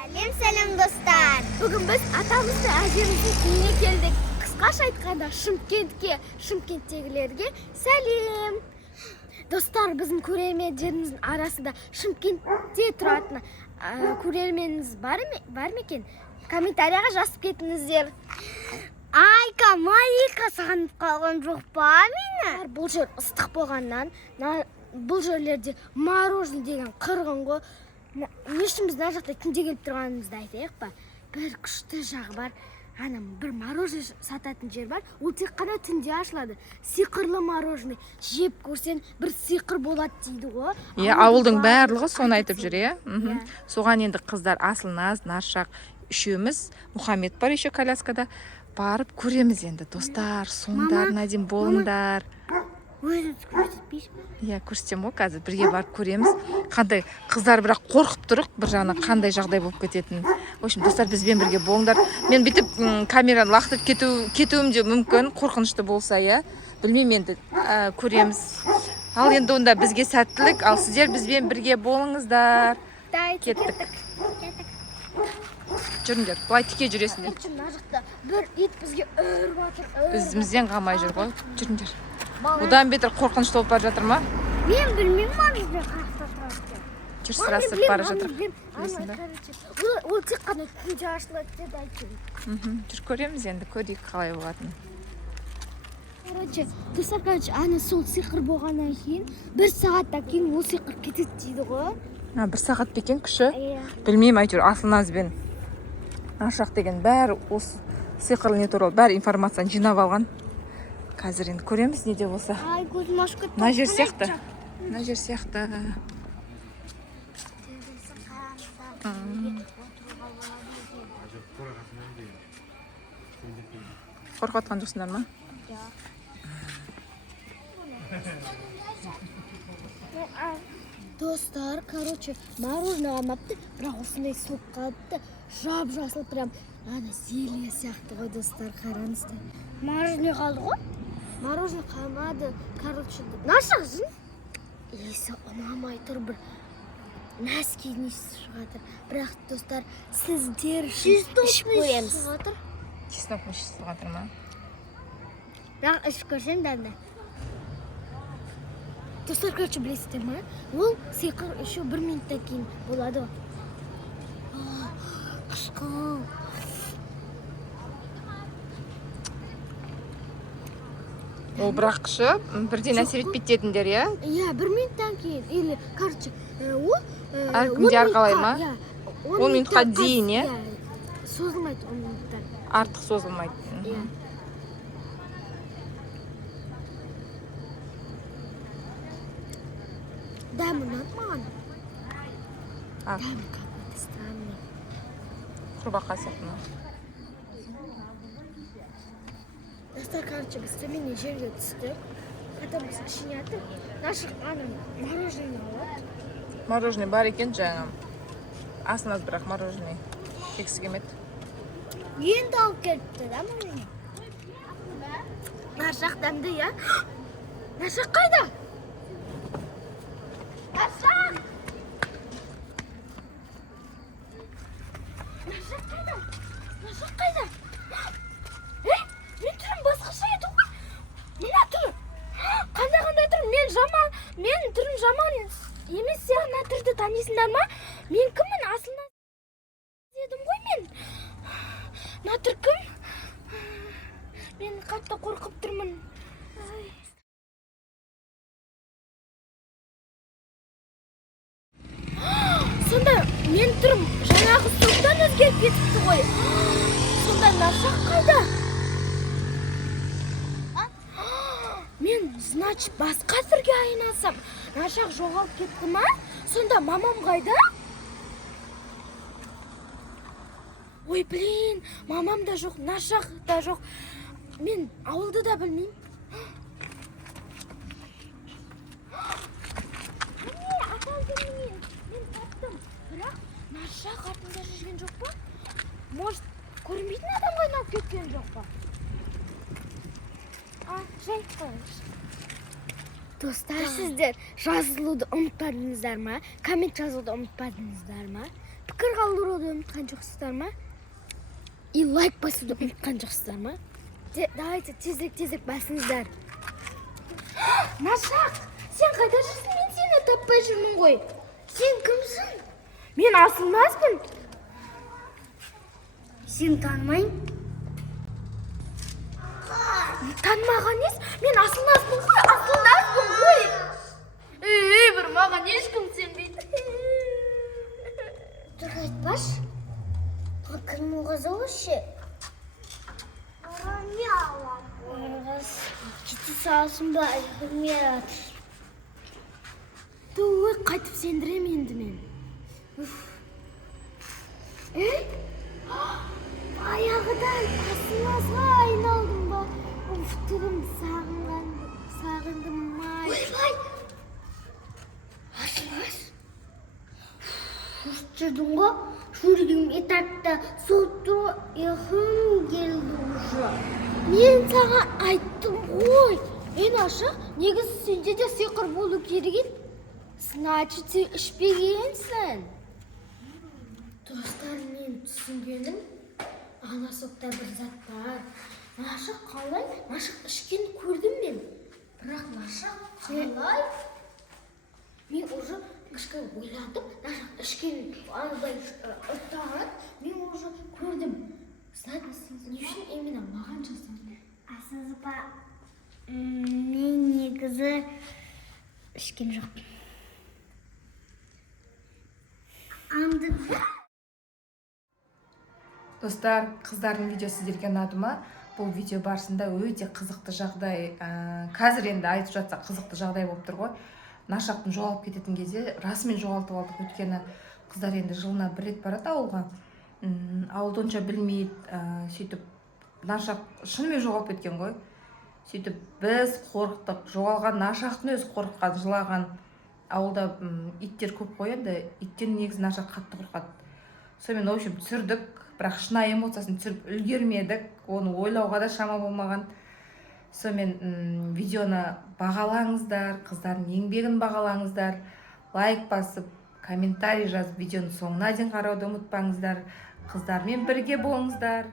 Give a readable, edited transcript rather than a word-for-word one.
Сәлем достар. Бүгін біз атамызды әжеміздің үйіне келдік. Қысқаша айтқанда Шымкенттегілерге сәлем. Достар, біздің көрермендеріміздің арасында Шымкентте тұратын көрерменіңіз бар ма екен? Комментарияға жазып кетіңіздер. Айка, Малика сағынып қалған жоқ па мені? Бұл жер ыстық болғаннан, бұл жерлерде мороженое деген қырғын ғой. Не үшін біз мына жақта түнде келіп тұрғанымызды айтайық па? Бір күшті жағы бар. Бір мороженое сататын жер бар. Ол тек қана түнде ашылады. Сиқырлы мороженое. Жеп көрсең, бір сиқыр болады дейді ғой. Ауылдың барлығы соны айтып жүр, иә. Соған енді қыздар Асылназ, Наршақ үшеуміз, Мұхаммед бар еще коляскада, барып көреміз енді. Достар, соңдар, Надим болыңдар. Өзіңіз көрсетпейсіз? Иә, көрсетем ғой, қазір бірге барып көреміз. Қандай қыздар бірақ қорқып тұрық, бір жағынан қандай жағдай болып кететінін. В общем, достар, бізбен бірге болыңдар. Мен бүйтіп камераны лақтырып кетуім де мүмкін, қорқынышты болса, иә. Білмеймін, енді көреміз. Ал енді онда бізге сәттілік, ал сіздер бізбен бірге болыңыздар. Кеттік. Жүріңдер, былай тіке жүресіңдер. Мына жақта бір ит бізге үріп жатыр. Бізден қалмай жүр ғой. Жүріңдер. Одан бетір қорқынышты болып бара жатыр ма? Мен білмеймін, маңызды қақта тұрады. Жүр, сырасып бара жатыр. Ол тек қана түнде ашылады деді айтып. Жүр, көреміз енді, көрейік қалай болатынын. Достар, сол сиқыр болғаннан кейін, бір сағаттан кейін ол сиқыр кетеді дейді ғой. Бір сағат бекен күші? Білмеймін, әйтеуір Асылназ бен Ашақ деген бәрі осы сиқырлы не туралы бәрі информацияны жинап алған. Қазір енді көреміз неде болса. Ай, көзім ашып кетті. Мына жер сияқты. Мына жер сияқты. Қорқып атқан жоқсыңдар ма? Достар, мороженое алмапты, бірақ осындай суып қалыпты. Жап-жасыл прям зелье сияқты ғой, достар, қараңыздар. Мороженое қалды ғой? Мороженое қалмады. Нашақ жын? Есі ұнамай тұр, бір нәскейдің есі шығатыр. Бірақ, достар, сіздер үшін ішіп көреміз. Чеснок ішіп шығатыр ма? Бірақ ішіп көрсем дәмді. Достар, білесіздер ма? Ол сиқыр еще 1 минуттан кейін болады. Қышқыл. Ол бірақ күші бірден әсер етпейді дедіңдер, иә? Иә, 1 минуттан кейін. Или, әркімде әрқалай ма? 10 минутқа дейін, иә? Созылмайды 10 минуттан. Артық созылмайды. Иә. Дәмі ұнады маған. Дәмі какой-то странный. Құрбақа сияқты. Достар, біз төменнен жерге түстік. Потом біз ішіне атып, нашық мороженое алады. Мороженое бар екен жаңа. Асылназ бірақ мороженое кексі келмеді. Енді алып келіпті, да, мороженое? Нашақ дәмді, иә? Нашақ қайда? Нашақ! Нашақ қайда? Нашақ қайда? Мен түрім басқаша еді ғой. Мына түрім. Қандай түрім? Мен түрім жаман емес сияқты. Мына түрді танисыңдар ма? Мен кіммін? Асылназ дедім ғой мен. Мына түр кім? Мен қатты қорқып тұрмын. Сонда мен түрім жаңағы соқтан өзгеріп кетіпті ғой. Сонда Нашақ қайда? Мен, значит, басқа түрге айналсам, Нашақ жоғалып кетті ма? Сонда мамам қайда? Ой, блин, мамам да жоқ, Нашақ да жоқ. Мен ауылды да білмеймін. Мен таптым, бірақ Нашақ артында жүрген жоқ па? Может, көрінбейтін адамға айналып кеткен жоқ па? Жай қойыңыз. Достар, сіздер жазылуды ұмытпадыңыздар ма? Коммент жазуды ұмытпадыңыздар ма? пікір қалдыруды ұмытқан жоқсыздар ма? И лайк басуды ұмытқан жоқсыздар ма? Давайте тезірек басыңыздар. Нашақ, сен қайда жүрсің? Мен сені таппай жүрмін ғой. Сен кімсің? Мен Асылназбын. Сен танымайын? Танымаған ес? Мен Асылназбын ғой. Бір маған ешкім сенбейді. Dur айтпаш. Кірмі қызығы ше. Не алам? Кете салсын ба, үйірмей атыр. Ой, қайтып сендірем енді мен. Баяғыдан Асылназға айналдым ба? Түгім сағындым май. Ойбай! Асылназ? Жүрдің ба? Жүргім етакта сотту ұйқым келді уже. Мен саған айттым ғой. Мен ашық, негізі сенде де сиқыр болу керек еді. Значит, сен ішпегенсің. Достар, мен түсінгенім, ана сотта бір зат бар. Нашық қалай? Нашық ішкен көрдім мен. Бірақ нашық қалай? Мен уже кішкене ойладым. Нашық ішкен алдай ұттаған. Мен уже көрдім. Знаетсіз, не үшін именно маған жасады? Асыз ба, мен негізі ішкен жоқпын. Достар, қыздардың видеосы сіздерге ұнады ма? Бұл видео барысында өте қызықты жағдай, қазір енді айтып жатса қызықты жағдай болып тұр ғой. Нашақтың жоғалып кететін кезде расымен жоғалтып алдық, өйткені қыздар енді жылына бір рет барады ауылға. Ауылды онша білмейді, сөйтіп Нашақ шынымен жоғалып кеткен ғой. Сөйтіп біз қорықтық, жоғалған Нашақтың өзі қорыққан, жылаған. Ауылда иттер көп қой енді, иттен негізі Нашақ қатты қорқады. Сонымен, в общем, түсірдік, бірақ шынайы эмоциясын түсіріп үлгермедік, оны ойлауға да шама болмаған. Сонымен видеоны бағалаңыздар, қыздардың еңбегін бағалаңыздар, лайк басып, комментарий жазып, видеоны соңына дейін қарауды ұмытпаңыздар. Қыздармен бірге болыңыздар.